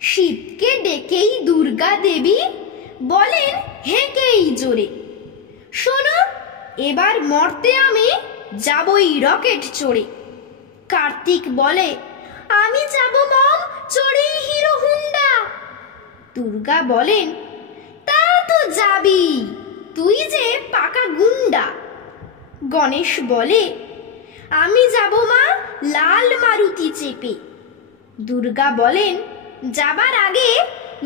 শিবকে ডেকেই দুর্গা দেবী বলেন হেঁকেই জোরে, শোনো এবার মর্তে আমি যাবই রকেট চড়ে। কার্তিক বলে, আমি যাব মম চড়েই হিরো হুন্ডা। দুর্গা বলেন, তা তো যাবি, তুই যে পাকা গুন্ডা। গণেশ বলে, আমি যাব মা লাল মারুতি চেপে। দুর্গা বলেন, যাবার আগে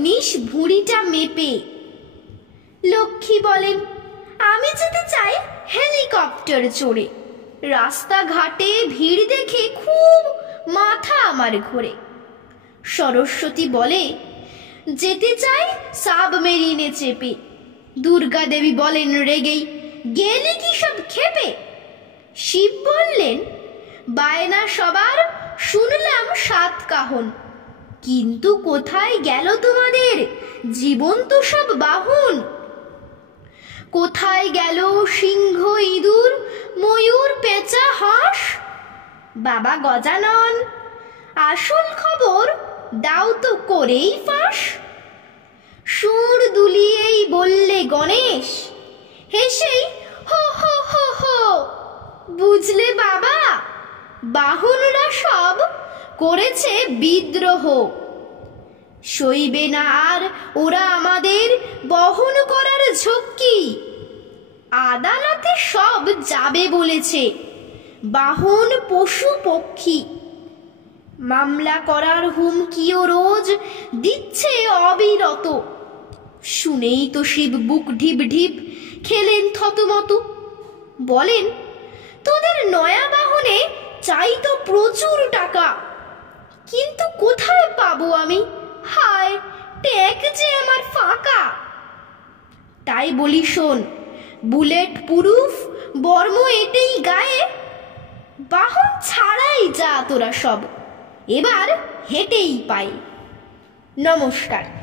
নিস ভুঁড়িটা মেপে। লক্ষ্মী বলেন, আমি যেতে চাই হেলিকপ্টার চড়ে, রাস্তাঘাটে ভিড় দেখে খুব মাথা আমার ঘোরে। সরস্বতী বলে, যেতে চাই সাবমেরিনে চেপে। দুর্গা দেবী বলেন রেগেই, গেলে কি সব খেপে। শিব বললেন, বায়না সবার শুনলাম সাত কাহন, কিন্তু কোথায় গেল তোমাদের জীবন্ত সব বাহন? কোথায় গেল সিংহ ইঁদুর ময়ূর পেঁচা হাঁস? বাবা গজানন আসল খবর দাও তো করেই ফাঁস। সুর দুলিয়েই বললে গণেশ, হেসেই হো হো হো হো। বুঝলে বাবা, বাহনরা সব করেছে বিদ্রোহ, সইবে না আর ওরা আমাদের বহন করার ঝক্কি। আদালতে সব যাবে বলেছে বাহন পশু পক্ষী, মামলা করার হুমকিও রোজ দিচ্ছে অবিরত। শুনেই তো শিব বুক ঢিপ ঢিপ খেলেন থতমত। বলেন, তোদের নয়া বাহনে চাই তো প্রচুর টাকা, কিন্তু কোথায় পাবো আমি, হায় ট্যাগ যে আমার ফাঁকা। তাই বলি শোন, বুলেট প্রুফ বর্ম এটেই গায়ে, বাহন ছাড়াই যা তোরা সব, এবার হেঁটেই পাই। নমস্কার।